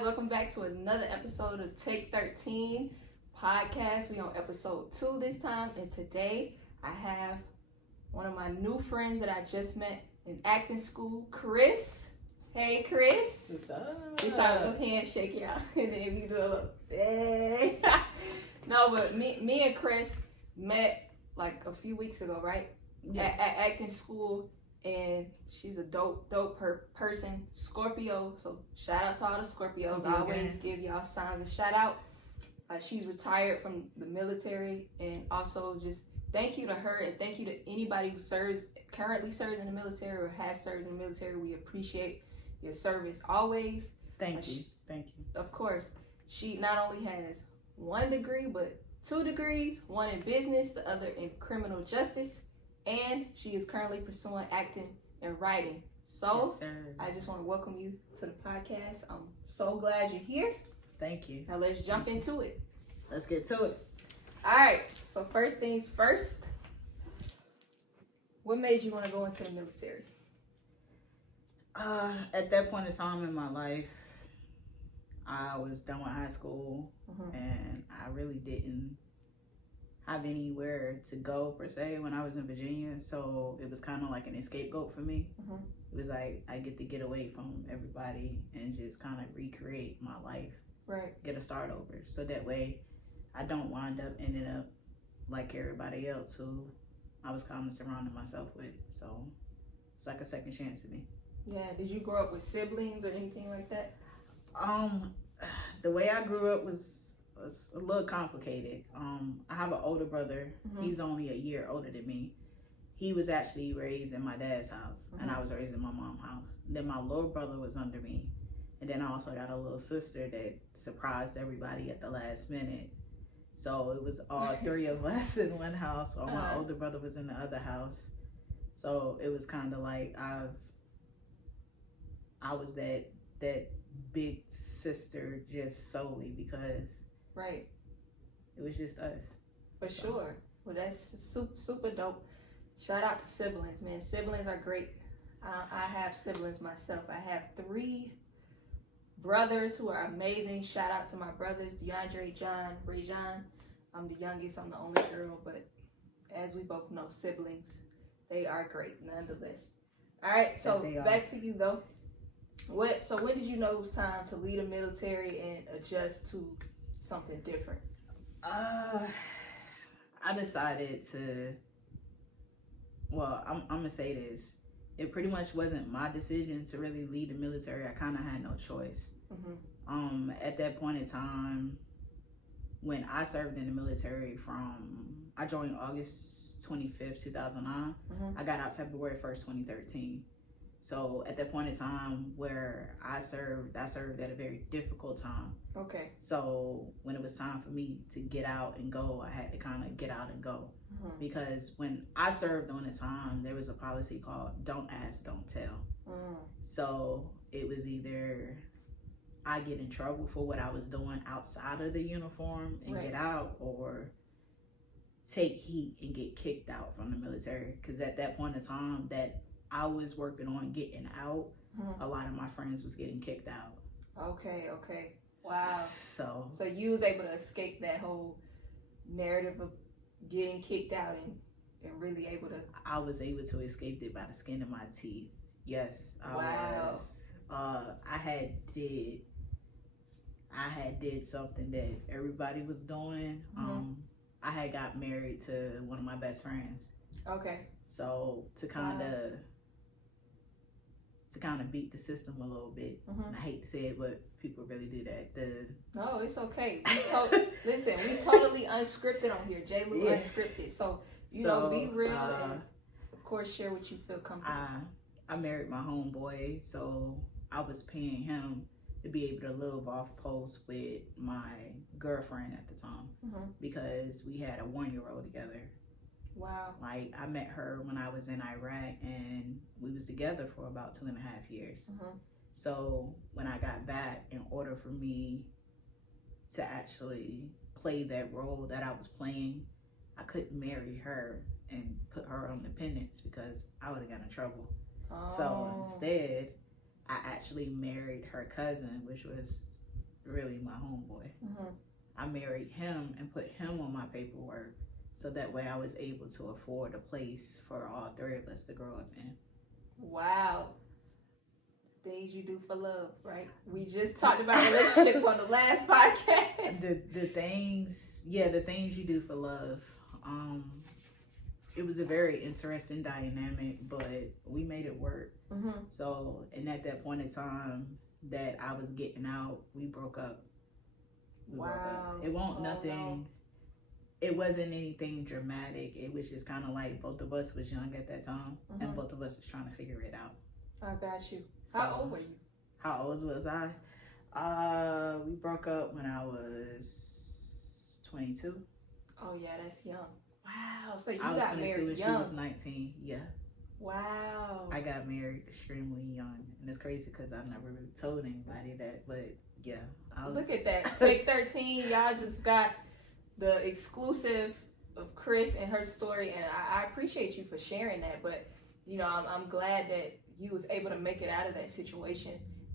guys, welcome back to another episode of Take 13 podcast. We on episode 2 this time, and today I have one of my new friends that I just met in acting school, Chris. Hey, Chris. What's up? We start with a handshake, y'all, and then we do a little hey. No, but me and Chris met like a few weeks ago, right? Yeah. At acting school. And she's a dope person, Scorpio. So shout out to all the Scorpios. I always give y'all signs a shout out. She's retired from the military, and also just thank you to her and thank you to anybody who currently serves in the military or has served in the military. We appreciate your service always. Thank you. Of course, she not only has 1 degree but 2 degrees, one in business, the other in criminal justice. And she is currently pursuing acting and writing. So, yes, I just want to welcome you to the podcast. I'm so glad you're here. Thank you. Now, let's jump into it. Let's get to it. All right. So, first things first, what made you want to go into the military? At that point in time in my life, I was done with high school, and I really didn't have anywhere to go per se when I was in Virginia, so it was kind of like an scapegoat for me. It was like I get away from everybody and just kind of recreate my life, right? Get a start over, so that way I don't wind up ending up like everybody else who I was kind of surrounding myself with. So it's like a second chance to me. Yeah. Did you grow up with siblings or anything like that? The way I grew up was a little complicated. I have an older brother. He's only a year older than me. He was actually raised in my dad's house, and I was raised in my mom's house. Then my little brother was under me, and then I also got a little sister that surprised everybody at the last minute. So it was all 3 of us in one house, or my older brother was in the other house. So it was kind of like I was that big sister just solely because right, it was just us. For sure. Well, that's super dope. Shout out to siblings, man. Siblings are great. I have siblings myself. I have 3 brothers who are amazing. Shout out to my brothers, DeAndre, John, Ray John. I'm the youngest. I'm the only girl, but as we both know, siblings, they are great nonetheless. All right, so back to you though. So when did you know it was time to leave the military and adjust to something different? I decided to, well, I'm gonna say this. It pretty much wasn't my decision to really leave the military. I kind of had no choice. At that point in time, when I served in the military I joined August 25th, 2009. I got out February 1st, 2013. So at that point in time where I served at a very difficult time. Okay. So when it was time for me to get out and go, I had to kind of get out and go. Because when I served during the time, there was a policy called don't ask, don't tell. So it was either I get in trouble for what I was doing outside of the uniform and get out, or take heat and get kicked out from the military. Because at that point in time that I was working on getting out, a lot of my friends was getting kicked out. Okay. Wow. So you was able to escape that whole narrative of getting kicked out and really able to... I was able to escape it by the skin of my teeth. Yes, I was. I had did something that everybody was doing. I had got married to one of my best friends. Okay. So to kind of beat the system a little bit. And I hate to say it, but people really do that. No, it's okay. Listen, we totally unscripted on here. JayLew unscripted. So, you know, be real and, of course, share what you feel comfortable. I married my homeboy, so I was paying him to be able to live off post with my girlfriend at the time because we had a 1-year-old together. Wow. Like, I met her when I was in Iraq, and we was together for about 2.5 years. So when I got back, in order for me to actually play that role that I was playing, I couldn't marry her and put her on dependence because I would have gotten in trouble. So instead, I actually married her cousin, which was really my homeboy. Mm-hmm. I married him and put him on my paperwork so that way I was able to afford a place for all three of us to grow up in. Wow. Things you do for love, right? We just talked about relationships on the last podcast. The things you do for love. It was a very interesting dynamic, but we made it work. Mm-hmm. So, and at that point in time that I was getting out, we broke up. Wow. It won't nothing. No. It wasn't anything dramatic. It was just kind of like both of us was young at that time, and both of us was trying to figure it out. I got you. So, how old were you? How old was I? We broke up when I was 22. Oh yeah, that's young. Wow. So you I was got 22 married and young. she was 19. Yeah. Wow. I got married extremely young, and it's crazy because I've never really told anybody that. But yeah, Look at that. Take 13. Y'all just got the exclusive of Chris and her story, and I appreciate you for sharing that. But you know, I'm glad that you was able to make it out of that situation,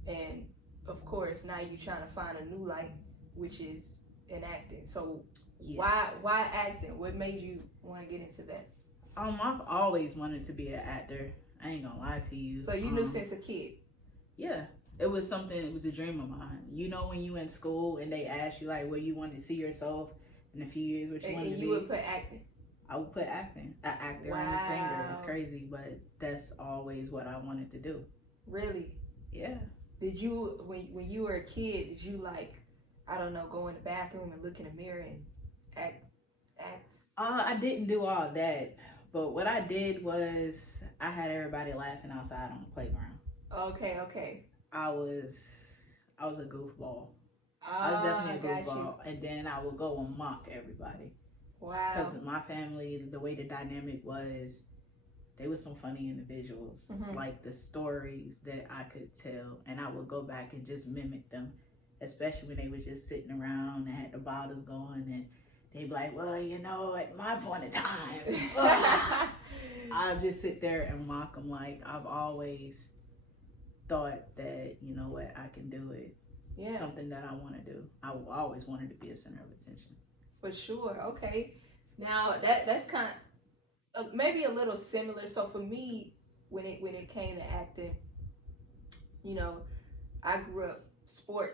and of course now you're trying to find a new light, which is in acting. So why acting? What made you want to get into that? I've always wanted to be an actor. I ain't gonna lie to you. So you knew since a kid? Yeah. It was something, it was a dream of mine. You know, when you in school and they ask you like where you want to see yourself in a few years, what you want to be. And you would put acting? I would put acting. An actor and a singer. It's crazy, but that's always what I wanted to do. Really? Yeah. Did you, when you were a kid, did you like, I don't know, go in the bathroom and look in the mirror and act? I didn't do all that. But what I did was I had everybody laughing outside on the playground. Okay. I was a goofball. I was definitely a goofball. And then I would go and mock everybody. Wow. Because my family, the way the dynamic was, they were some funny individuals. Like the stories that I could tell. And I would go back and just mimic them. Especially when they were just sitting around and had the bottles going, and they'd be like, well, you know, at my point in time. I'd just sit there and mock them. Like, I've always thought that, you know what, I can do it. Yeah. Something that I want to do. I always wanted to be a center of attention. For sure. Okay. Now, that's kind of maybe a little similar. So for me, when it came to acting, you know, I grew up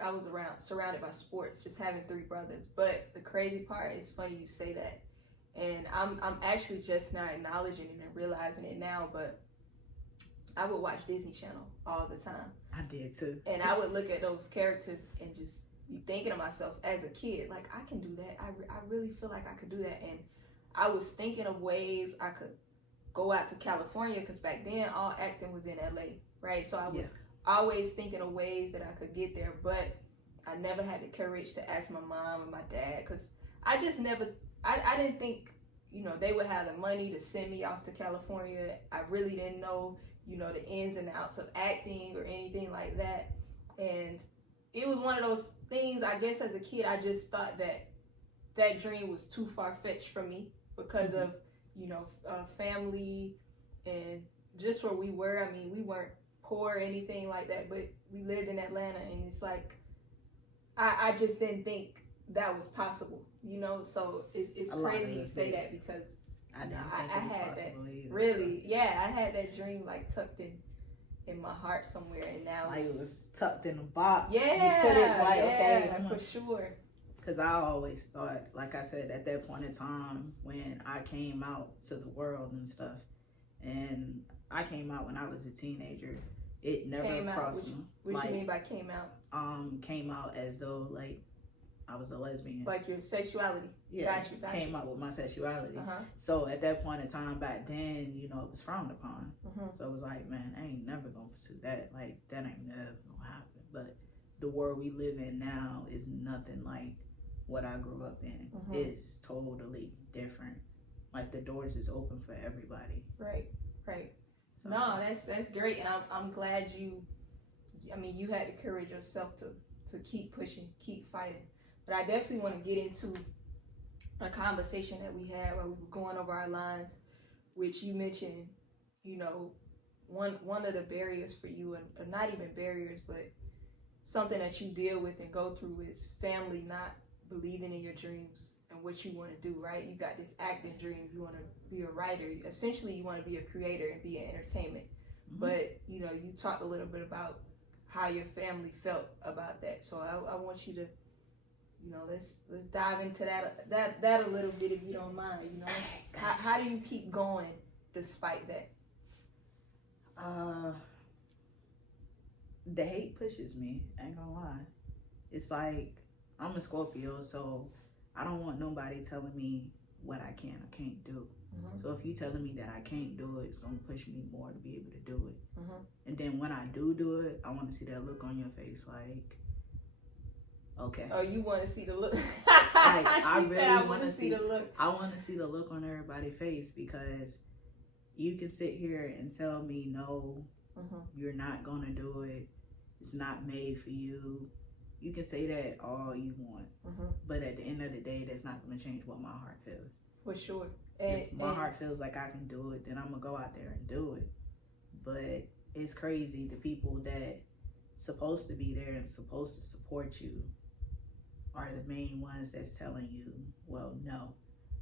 I was surrounded by sports, just having 3 brothers. But the crazy part is, funny you say that, and I'm actually just now acknowledging it and realizing it now, but I would watch Disney Channel all the time. I did too. And I would look at those characters and just be thinking to myself as a kid, like, I can do that. I really feel like I could do that. And I was thinking of ways I could go out to California, because back then all acting was in LA, right? So I was always thinking of ways that I could get there, but I never had the courage to ask my mom and my dad, because I just never, I didn't think, you know, they would have the money to send me off to California. I really didn't know, you know, the ins and outs of acting or anything like that. And it was one of those things, I guess as a kid, I just thought that dream was too far-fetched for me because of, you know, family and just where we were. I mean, we weren't poor or anything like that, but we lived in Atlanta, and it's like I just didn't think that was possible, you know. So it's crazy you say that, because I had that either, really, I had that dream like tucked in my heart somewhere, and now like it was tucked in a box. Yeah, you put it like, okay, for sure. Because I always thought, like I said, at that point in time when I came out to the world and stuff, and I came out when I was a teenager. It never crossed me. What you mean by came out? Came out as though like I was a lesbian. Like your sexuality. Yeah. Got you. Came out with my sexuality. So at that point in time back then, you know, it was frowned upon. So it was like, man, I ain't never gonna pursue that. Like that ain't never gonna happen. But the world we live in now is nothing like what I grew up in. It's totally different. Like the doors is open for everybody. Right. So. No, that's great, and I'm glad you had the courage yourself to keep pushing, keep fighting. But I definitely want to get into a conversation that we had where we were going over our lines, which you mentioned, you know, one of the barriers for you, or not even barriers, but something that you deal with and go through is family not believing in your dreams and what you want to do, right? You got this acting dream. You want to be a writer. Essentially, you want to be a creator and be in entertainment. But, you know, you talked a little bit about how your family felt about that. So I want you to, you know, let's dive into that a little bit if you don't mind. You know, how do you keep going despite that? The hate pushes me. I ain't gonna lie. It's like I'm a Scorpio, so I don't want nobody telling me what I can or can't do. So if you telling me that I can't do it, it's gonna push me more to be able to do it. And then when I do it, I want to see that look on your face, like, okay. Oh, you want to see the look? I really want to see the look. I want to see the look on everybody's face, because you can sit here and tell me no, you're not gonna do it. It's not made for you. You can say that all you want, but at the end of the day, that's not gonna change what my heart feels. For sure. If my heart feels like I can do it, then I'm gonna go out there and do it. But it's crazy, the people that supposed to be there and supposed to support you are the main ones that's telling you, well, no.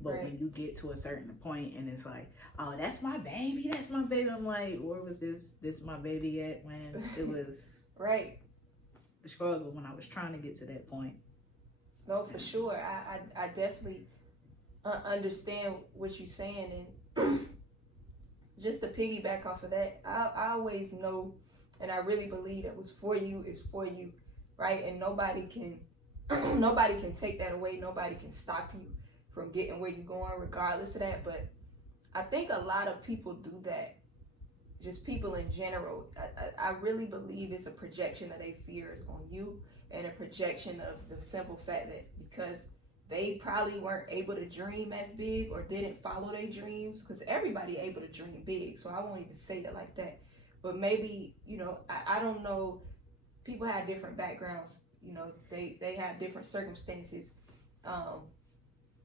But when you get to a certain point and it's like, oh, that's my baby, I'm like, where was this my baby at when it was right, the struggle, when I was trying to get to that point? No, for sure. I definitely understand what you're saying, and just to piggyback off of that, I always know, and I really believe that what's for you is for you, right? And nobody can take that away. Nobody can stop you from getting where you're going, regardless of that. But I think a lot of people do that. Just people in general. I really believe it's a projection of their fears on you, and a projection of the simple fact that because they probably weren't able to dream as big or didn't follow their dreams, because everybody able to dream big, so I won't even say it like that. But maybe, you know, I don't know, people have different backgrounds, you know, they have different circumstances,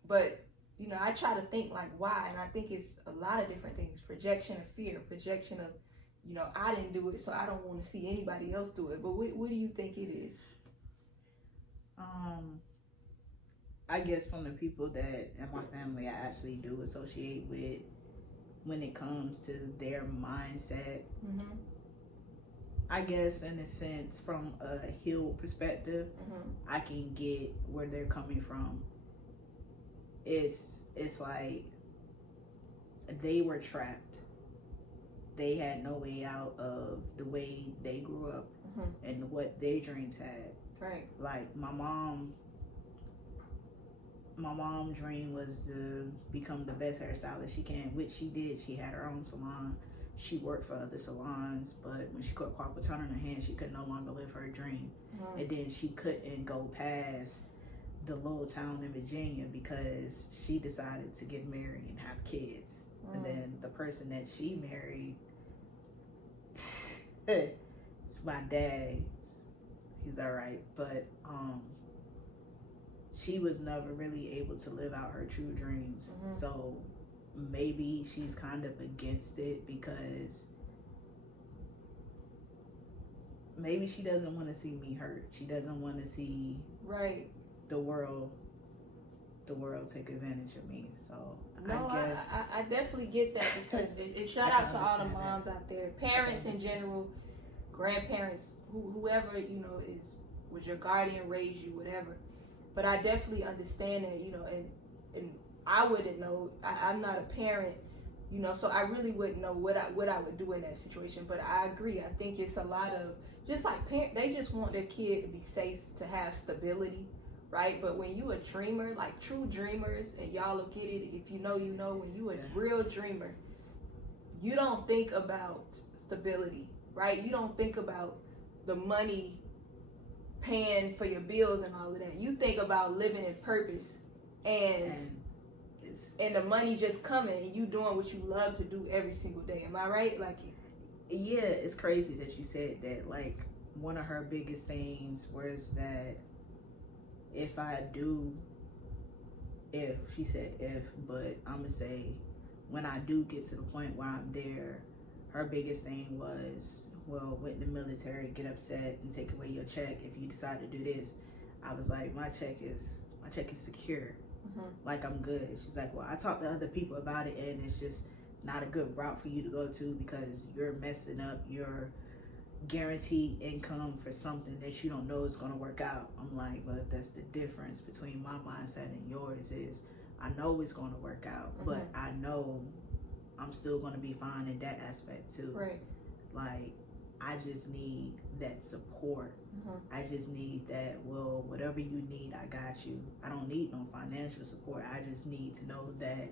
but, you know, I try to think like why, and I think it's a lot of different things. Projection of fear, projection of, you know, I didn't do it, so I don't want to see anybody else do it. But what do you think it is? I guess from the people that in my family I actually do associate with, when it comes to their mindset, I guess in a sense, from a healed perspective, I can get where they're coming from. It's like they were trapped. They had no way out of the way they grew up and what their dreams had. Right. Like my mom's dream was to become the best hairstylist she can, which she did. She had her own salon. She worked for other salons, but when she caught carpal tunnel in her hand, she could no longer live her dream. And then she couldn't go past the little town in Virginia because she decided to get married and have kids. And then the person that she married, it's my dad. He's all right, but she was never really able to live out her true dreams. So maybe she's kind of against it because maybe she doesn't want to see me hurt. She doesn't want to see the world take advantage of me. So no, I guess I definitely get that, because it shout out to all the moms out there, parents in general, grandparents, whoever, you know, was your guardian, raised you, whatever. But I definitely understand that, you know, and I wouldn't know. I'm not a parent, you know, so I really wouldn't know what I would do in that situation. But I agree. I think it's a lot of, just like they just want their kid to be safe, to have stability, right? But when you a dreamer, like true dreamers, and y'all look at it, if you know, you know, when you a real dreamer, you don't think about stability, right? You don't think about the money paying for your bills and all of that. You think about living in purpose and the money just coming and you doing what you love to do every single day. Am I right? Like, yeah, it's crazy that you said that. Like, one of her biggest things was that she said if, but I'm gonna say when I do get to the point where I'm there, her biggest thing was well, with the military, get upset and take away your check if you decide to do this. I was like, my check is secure. Like, I'm good. She's like, well, I talked to other people about it, and it's just not a good route for you to go to because you're messing up your guaranteed income for something that you don't know is going to work out. I'm like, but that's the difference between my mindset and yours is I know it's going to work out, but I know I'm still going to be fine in that aspect too. Right. Like, I just need that support. I just need that, well, whatever you need, I got you. I don't need no financial support. I just need to know that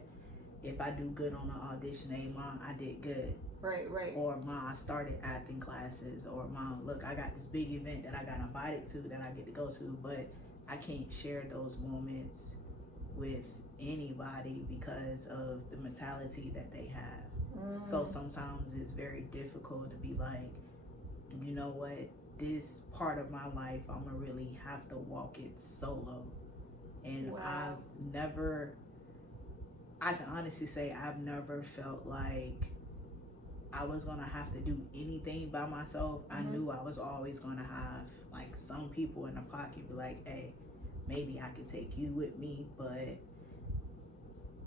if I do good on the audition, hey, Mom, I did good. Right. Or, Mom, I started acting classes. Or, Mom, look, I got this big event that I got invited to that I get to go to, but I can't share those moments with anybody because of the mentality that they have. So sometimes it's very difficult to be like, you know what, this part of my life, I'm gonna really have to walk it solo. And I can honestly say I've never felt like I was gonna have to do anything by myself. I knew I was always gonna have like some people in the pocket be like, hey, maybe I could take you with me. But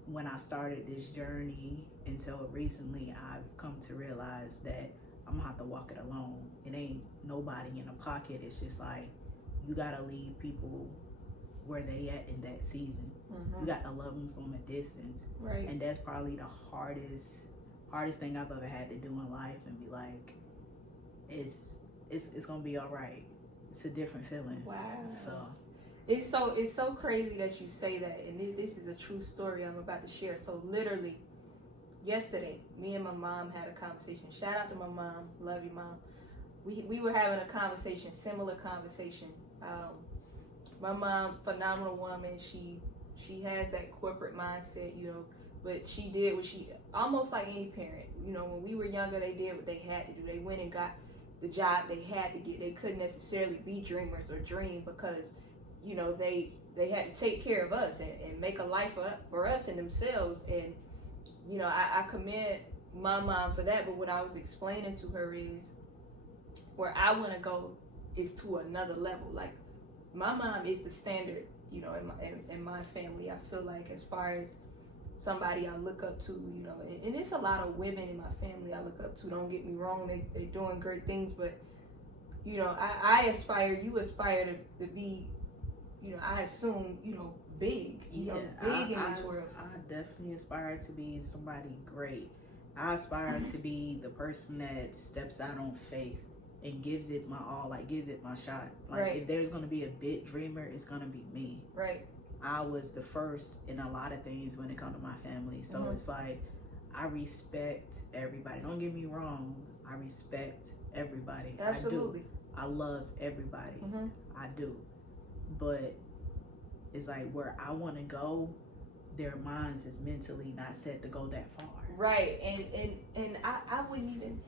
when I started this journey until recently, I've come to realize that I'm gonna have to walk it alone. It ain't nobody in the pocket. It's just like, you gotta leave people where they at in that season. You got to love them from a distance. Right. And that's probably the hardest thing I've ever had to do in life, and be like, it's gonna be all right. It's a different feeling. Wow. So it's so crazy that you say that, and this is a true story I'm about to share. So literally yesterday, me and my mom had a conversation. Shout out to my mom. Love you, Mom. We were having a conversation, similar conversation. My mom, phenomenal woman. She has that corporate mindset, you know, but she did what she, almost like any parent, you know, when we were younger, they did what they had to do. They went and got the job they had to get. They couldn't necessarily be dreamers or dream because, you know, they had to take care of us and make a life for us and themselves. And, you know, I commend my mom for that. But what I was explaining to her is where I want to go is to another level. Like, my mom is the standard, you know, in my family. I feel like, as far as somebody I look up to, you know, and it's a lot of women in my family I look up to. Don't get me wrong, they're doing great things, but, you know, I aspire, you aspire to be, you know, I assume, you know, big, you know, big in this world. I definitely aspire to be somebody great. I aspire to be the person that steps out on faith and gives it my all, like gives it my shot. Like, right. If there's gonna be a big dreamer, it's gonna be me. Right. I was the first in a lot of things when it comes to my family. So it's like, I respect everybody. Don't get me wrong. I respect everybody. Absolutely. I love everybody. I do. But it's like, where I want to go, their minds is mentally not set to go that far. Right. And I wouldn't even,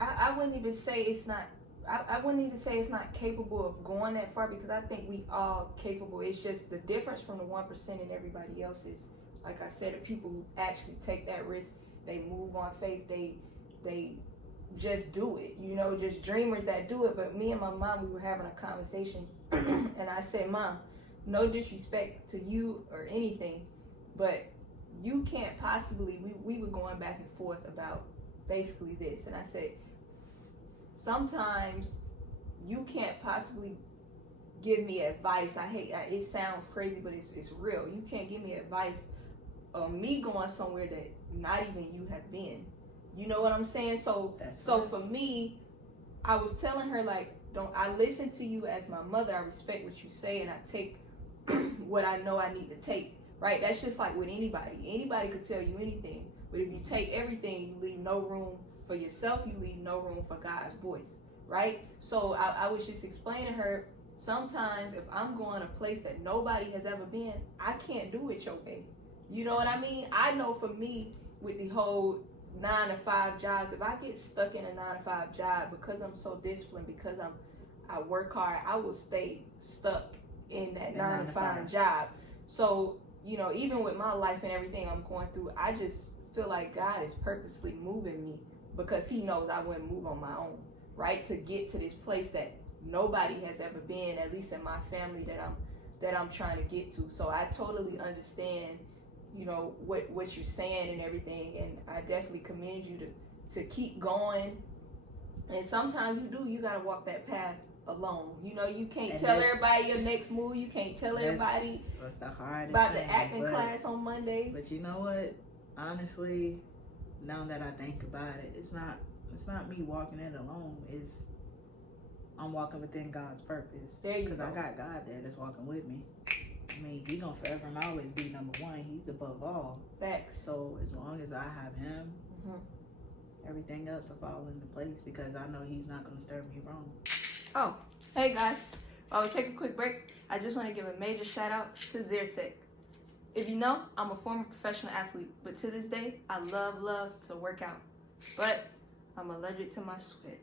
I wouldn't even say it's not, I wouldn't even say it's not capable of going that far, because I think we all capable. It's just the difference from the 1% and everybody else is, like I said, the people who actually take that risk, they move on faith, they just do it, you know, just dreamers that do it. But me and my mom, we were having a conversation and I said, Mom, no disrespect to you or anything, but you can't possibly, we were going back and forth about basically this, and I said, sometimes you can't possibly give me advice. It sounds crazy, but it's real. You can't give me advice of me going somewhere that not even you have been. You know what I'm saying? So for me, I was telling her, like, I listen to you as my mother. I respect what you say, and I take what I know I need to take. Right? That's just like with anybody. Anybody could tell you anything, but if you take everything, you leave no room for yourself, you leave no room for God's voice, right? So I was just explaining to her, sometimes if I'm going a place that nobody has ever been, I can't do it your way. You know what I mean? I know for me, with the whole 9-to-5 jobs, if I get stuck in a 9-to-5 job, because I'm so disciplined, because I work hard, I will stay stuck in that 9-to-5 job. So, you know, even with my life and everything I'm going through, I just feel like God is purposely moving me because he knows I wouldn't move on my own, right? To get to this place that nobody has ever been, at least in my family, that I'm trying to get to. So I totally understand, what you're saying and everything, and I definitely commend you to keep going. And sometimes you gotta walk that path alone. You can't tell everybody your next move. You can't tell everybody what's the hardest about thing, the acting class on Monday. But you know what? Honestly, now that I think about it, it's not me walking it alone. I'm walking within God's purpose. There you go. Because I got God there that's walking with me. I mean, He gonna forever and always be number one. He's above all. Facts. So as long as I have Him, everything else will fall into place, because I know He's not gonna stir me wrong. Oh, hey guys. While we take a quick break, I just want to give a major shout out to Zyrtec. If you know, I'm a former professional athlete, but to this day, I love to work out. But I'm allergic to my sweat.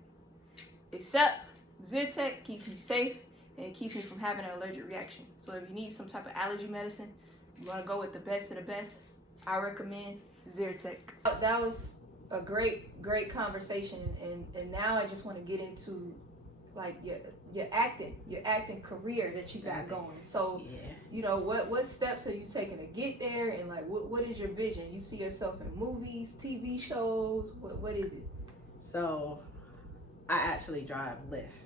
Except Zyrtec keeps me safe, and it keeps me from having an allergic reaction. So if you need some type of allergy medicine, you want to go with the best of the best, I recommend Zyrtec. That was a great conversation, and now I just want to get into like your acting career that you got going. So what steps are you taking to get there, and like what is your vision? You see yourself in movies, TV shows? What is it? So I actually drive Lyft.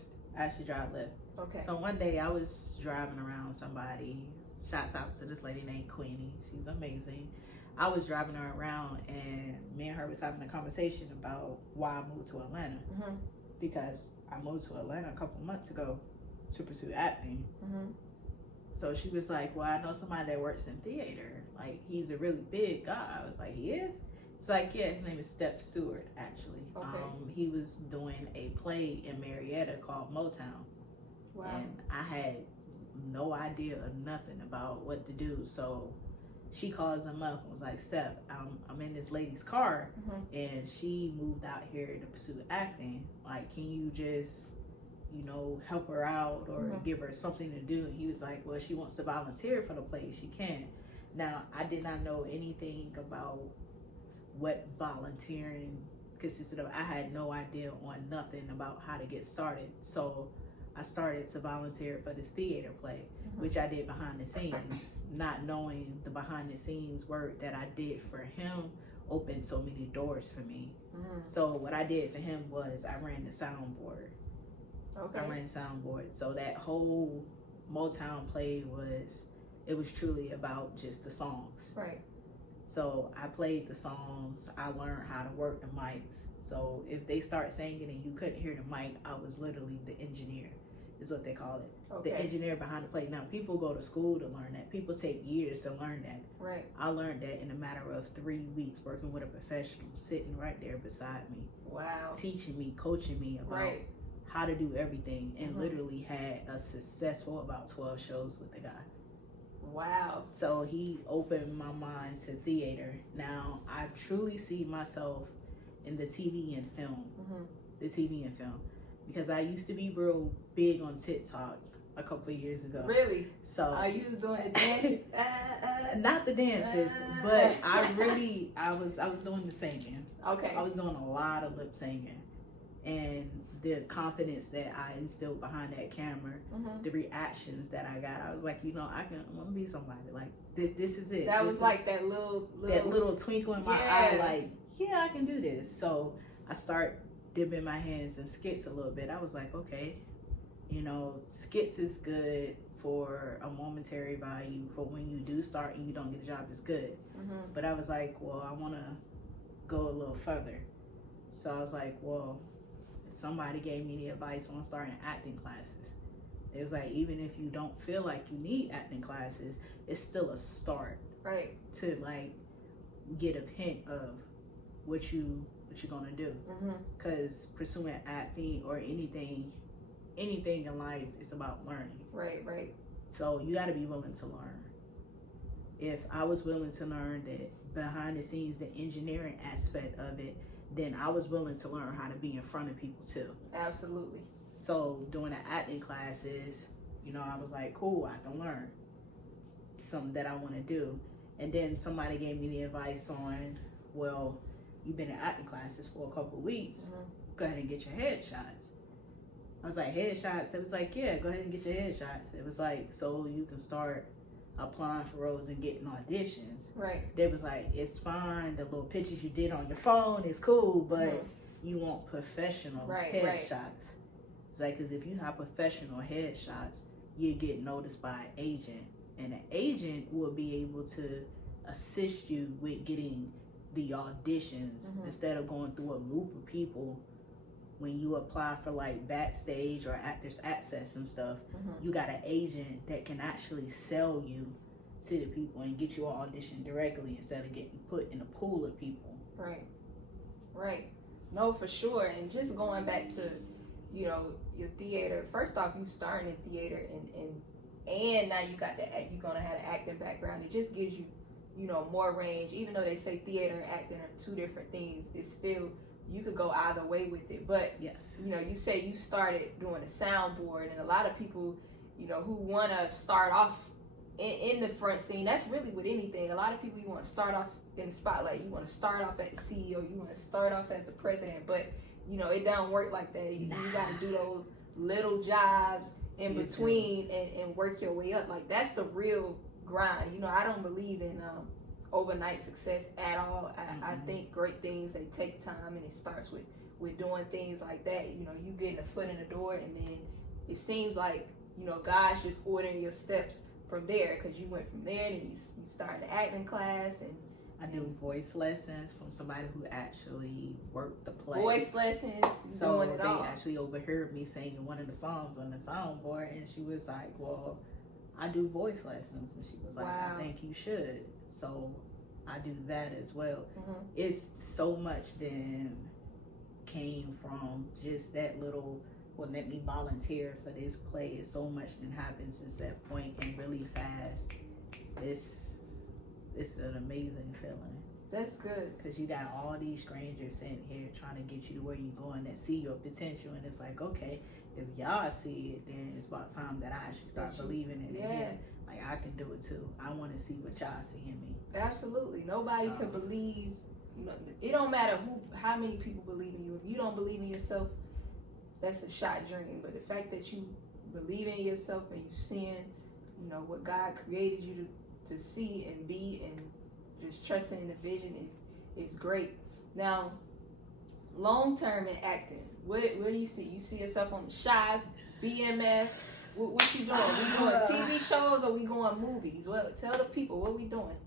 Okay. So one day I was driving around somebody. Shouts out to this lady named Queenie. She's amazing. I was driving her around, and me and her was having a conversation about why I moved to Atlanta. Because I moved to Atlanta a couple months ago to pursue acting. So she was like, well, I know somebody that works in theater. Like, he's a really big guy. I was like, he is? It's like, yeah, his name is Step Stewart, actually. Okay. He was doing a play in Marietta called Motown. Wow. And I had no idea of nothing about what to do. So she calls him up and was like, Steph, I'm in this lady's car, and she moved out here to pursue acting. Like, can you just, help her out or give her something to do? And he was like, well, she wants to volunteer for the play. She can. Now, I did not know anything about what volunteering consisted of. I had no idea on nothing about how to get started. So I started to volunteer for this theater play, which I did behind the scenes, not knowing the behind the scenes work that I did for him opened so many doors for me. So what I did for him was I ran the soundboard. Okay. I ran the soundboard. So that whole Motown play was truly about just the songs. Right. So I played the songs. I learned how to work the mics. So if they start singing and you couldn't hear the mic, I was literally the engineer, is what they call it. Okay. The engineer behind the play. Now, people go to school to learn that. People take years to learn that. Right. I learned that in a matter of 3 weeks, working with a professional sitting right there beside me. Wow. Teaching me, coaching me about how to do everything, and literally had a successful about 12 shows with the guy. Wow. So he opened my mind to theater. Now, I truly see myself in the TV and film. Because I used to be real big on TikTok a couple of years ago. Really? So are you doing the dance? not the dances, but I was doing the singing. Okay. I was doing a lot of lip singing, and the confidence that I instilled behind that camera, the reactions that I got, I was like, I want to be somebody. Like this is it. That was like that little twinkle in my eye, like, yeah, I can do this. So I start dipping my hands in skits a little bit. I was like, okay, skits is good for a momentary value for when you do start and you don't get a job, is good. But I was like, well, I want to go a little further. So I was like, well, somebody gave me the advice on starting acting classes. It was like, even if you don't feel like you need acting classes, it's still a start, right? To like get a hint of what you're gonna do. Because pursuing acting or anything in life is about learning. Right. So you got to be willing to learn. If I was willing to learn that behind the scenes, the engineering aspect of it, then I was willing to learn how to be in front of people too. Absolutely. So doing the acting classes, I was like, cool, I can learn something that I want to do. And then somebody gave me the advice on, well, you've been in acting classes for a couple of weeks. Go ahead and get your headshots. I was like, headshots? It was like, yeah, go ahead and get your headshots. It was like, so you can start applying for roles and getting auditions. Right. They was like, it's fine. The little pictures you did on your phone is cool, but you want professional headshots. It's like, because if you have professional headshots, you get noticed by an agent, and an agent will be able to assist you with getting the auditions instead of going through a loop of people. When you apply for like backstage or actors access and stuff, you got an agent that can actually sell you to the people and get you an audition directly instead of getting put in a pool of people. Right. No, for sure. And just going back to, you know, your theater. First off, you starting in theater, and now you got you're gonna have an acting background. It just gives you, you know, more range. Even though they say theater and acting are two different things, it's still, you could go either way with it. But yes, you know, you say you started doing a soundboard, and a lot of people, you know, who want to start off in the front scene, that's really with anything. A lot of people, you want to start off in the spotlight, you want to start off as the CEO, you want to start off as the president, but you know, it don't work like that. You got to do those little jobs in between and work your way up. Like, that's the real grind. You know, I don't believe in overnight success at all. I think great things, they take time, and it starts with doing things like that. You know, you getting a foot in the door, and then it seems like, you know, God's just ordering your steps from there, because you went from there and you started the acting class. And I do voice lessons from somebody who actually worked the play. Voice lessons, so doing it all. They actually overheard me singing one of the songs on the soundboard, and she was like, well, I do voice lessons. And she was like, wow. I think you should. So I do that as well. It's so much then came from just that little, well, let me volunteer for this play. It's so much that happened since that point, and really fast. It's an amazing feeling. That's good. Because you got all these strangers sitting here trying to get you to where you're going, that see your potential, and it's like, okay, if y'all see it, then it's about time that I actually start believing it. Yeah. Like, I can do it too. I want to see what y'all see in me. Absolutely. Nobody can believe. It don't matter how many people believe in you. If you don't believe in yourself, that's a shot dream. But the fact that you believe in yourself and you seeing, you know, what God created you to see and be, and just trusting in the vision is great. Now, long term in acting, what do you see? You see yourself on the Shy, BMS? What you doing? We doing TV shows or we going movies? Well, tell the people what we doing.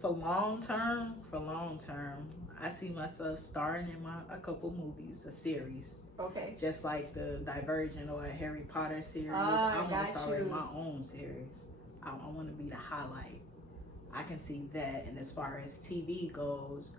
For long term, I see myself starring in a couple movies, a series. Okay. Just like the Divergent or a Harry Potter series. I want to start in my own series. I want to be the highlight. I can see that. And as far as TV goes,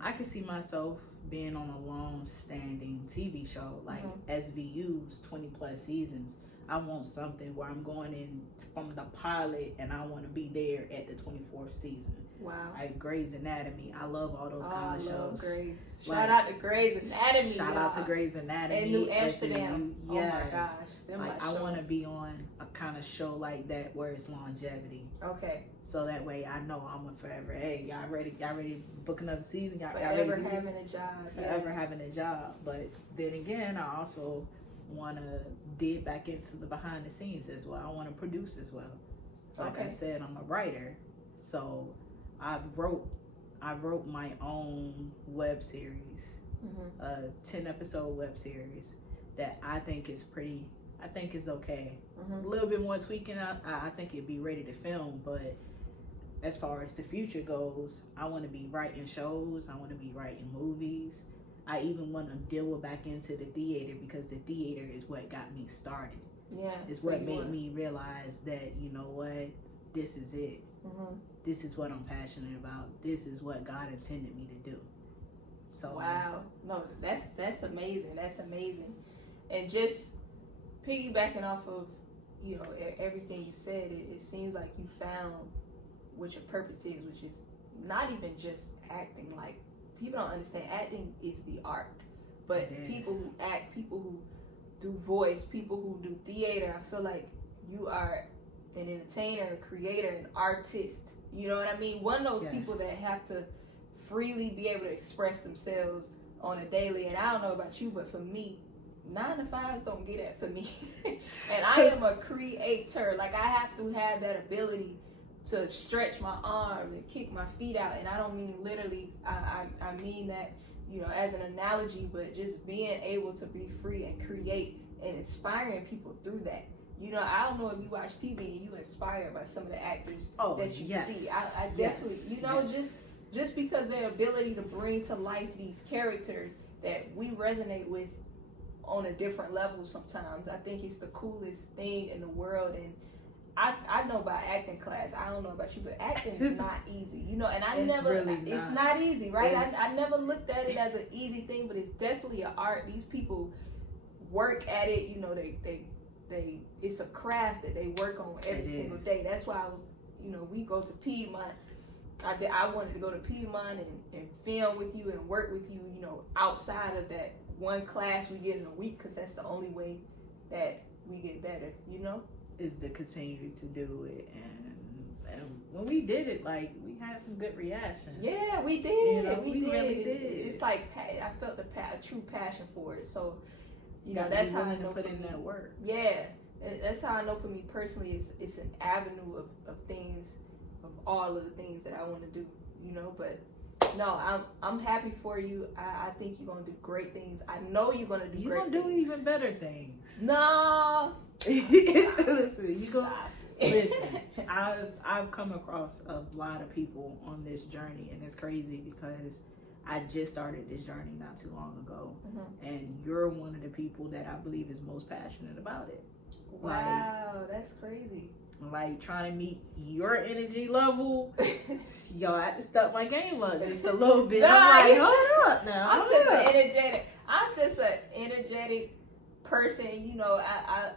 I can see myself being on a long-standing TV show like SVU's 20 plus seasons. I want something where I'm going in from the pilot and I want to be there at the 24th season. Wow. Like Grey's Anatomy. I love all those kind of shows. I love Grey's. Shout out to Grey's Anatomy. Shout out to Grey's Anatomy. And New Amsterdam. Yes. Oh my gosh. Like, I want to be on a kind of show like that where it's longevity. Okay. So that way I know I'm a forever. Hey, y'all ready to book another season? Y'all forever ready to do having a job. Forever having a job. But then again, I also want to dig back into the behind the scenes as well. I want to produce as well. Like I said, I'm a writer. So I wrote my own web series, a 10 episode web series that I think is okay. A little bit more tweaking, I think it'd be ready to film, but as far as the future goes, I want to be writing shows, I want to be writing movies. I even want to deal back into the theater, because the theater is what got me started. Yeah. It's what made me realize that, you know what, this is it. This is what I'm passionate about. This is what God intended me to do. So wow. No, that's amazing. That's amazing. And just piggybacking off of, you know, everything you said, it seems like you found what your purpose is, which is not even just acting. Like, people don't understand acting is the art, but people who act, people who do voice, people who do theater, I feel like you are an entertainer, a creator, an artist. You know what I mean? One of those people that have to freely be able to express themselves on a daily. And I don't know about you, but for me, 9 to 5s don't get that for me. And I am a creator. Like, I have to have that ability to stretch my arms and kick my feet out. And I don't mean literally, I mean that, you know, as an analogy, but just being able to be free and create and inspiring people through that. You know, I don't know if you watch TV and you inspired by some of the actors that you see. I definitely, you know, just because their ability to bring to life these characters that we resonate with on a different level sometimes. I think it's the coolest thing in the world. And I know about acting class. I don't know about you, but acting is not easy, you know. And it's not easy, right? I never looked at it as an easy thing, but it's definitely an art. These people work at it, you know. They it's a craft that they work on every single day. That's why I was, you know, we go to Piedmont. I wanted to go to Piedmont and film with you and work with you, you know, outside of that one class we get in a week, because that's the only way that we get better, you know, is to continue to do it. And when we did it, like, we had some good reactions. Yeah, we did. You know, we really did. It's like, I felt a true passion for it. So, you know, that's how I know put in that work. Yeah, that's how I know for me personally. It's an avenue of things, of all of the things that I want to do. You know, but no, I'm happy for you. I think you're gonna do great things. I know you're gonna do. You're gonna do even better things. No, listen, listen. I've come across a lot of people on this journey, and it's crazy because I just started this journey not too long ago, and you're one of the people that I believe is most passionate about it. Wow, that's crazy. Like, trying to meet your energy level, yo, I had to step my game up just a little bit. I'm like, hold up now. I'm just an energetic person. You know,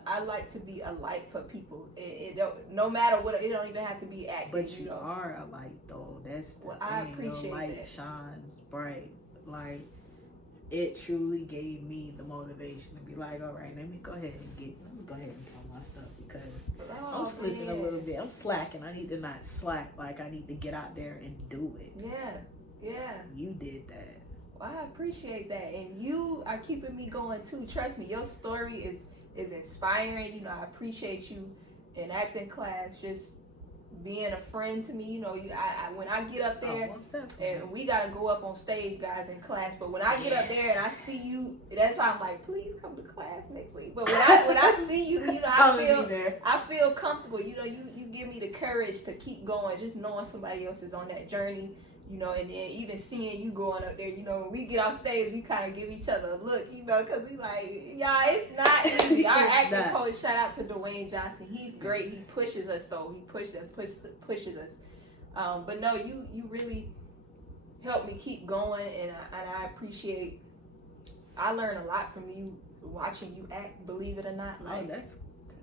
I like to be a light for people. It don't, no matter what, it don't even have to be acting. But you are a light though. That's the thing. I appreciate your light that. Shines bright. Like, it truly gave me the motivation to be like, all right, let me go ahead and film my stuff, because I'm slipping a little bit. I'm slacking. I need to not slack. Like, I need to get out there and do it. Yeah. You did that. Well, I appreciate that, and you are keeping me going too. Trust me, your story is inspiring. You know, I appreciate you in acting class, just being a friend to me. You know, when I get up there, and we gotta go up on stage, guys, in class. But when I get up there and I see you, that's why I'm like, please come to class next week. But when I see you, you know, I feel comfortable. You know, you give me the courage to keep going, just knowing somebody else is on that journey. You know, and then even seeing you going up there, you know, when we get off stage, we kind of give each other a look, you know, because we like, y'all, it's not easy. Our acting coach, shout out to Dwayne Johnson. He's great. He pushes us, though. He pushes us. But no, you really helped me keep going, and I appreciate. I learn a lot from you watching you act. Believe it or not, like,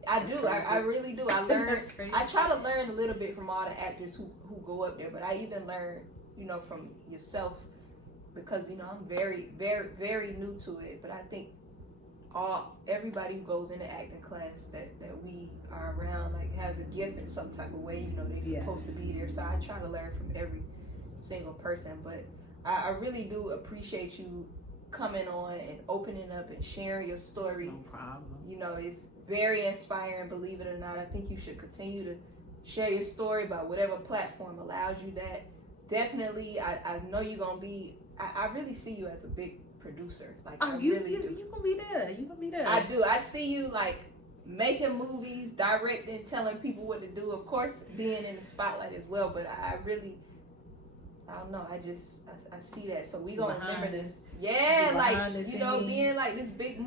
I really do. I learn. I try to learn a little bit from all the actors who go up there, but I even learn, you know, from yourself, because, you know, I'm very, very, very new to it. But I think everybody who goes into acting class that we are around, like, has a gift in some type of way. You know, they're supposed to be there. So I try to learn from every single person. But I really do appreciate you coming on and opening up and sharing your story. No problem. You know, it's very inspiring, believe it or not. I think you should continue to share your story by whatever platform allows you that. Definitely, I know you're gonna be. I really see you as a big producer. Like, you gonna be there. You gonna be there. I do. I see you like making movies, directing, telling people what to do. Of course, being in the spotlight as well. But I don't know. I see that. So we gonna remember this. Yeah, like, you know, being like this big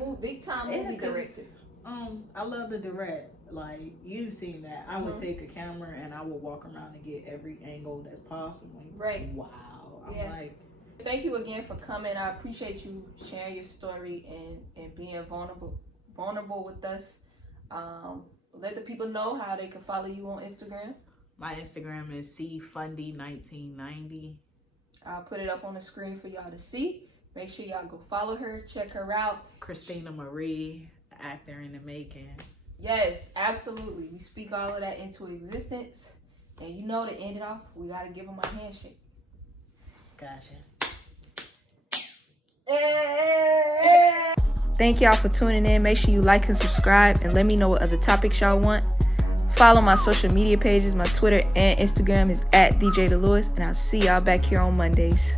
time movie director. I love to direct. Like, you've seen that. I would take a camera and I would walk around and get every angle that's possible. Right. Wow. I'm like, thank you again for coming. I appreciate you sharing your story and being vulnerable with us. Let the people know how they can follow you on Instagram. My Instagram is cfundy1990. I'll put it up on the screen for y'all to see. Make sure y'all go follow her, check her out. Christina Marie, actor in the making. Yes, absolutely. We speak all of that into existence. And you know, to end it off, we got to give them a handshake. Gotcha. Thank y'all for tuning in. Make sure you like and subscribe and let me know what other topics y'all want. Follow my social media pages. My Twitter and Instagram is @DJLewis, and I'll see y'all back here on Mondays.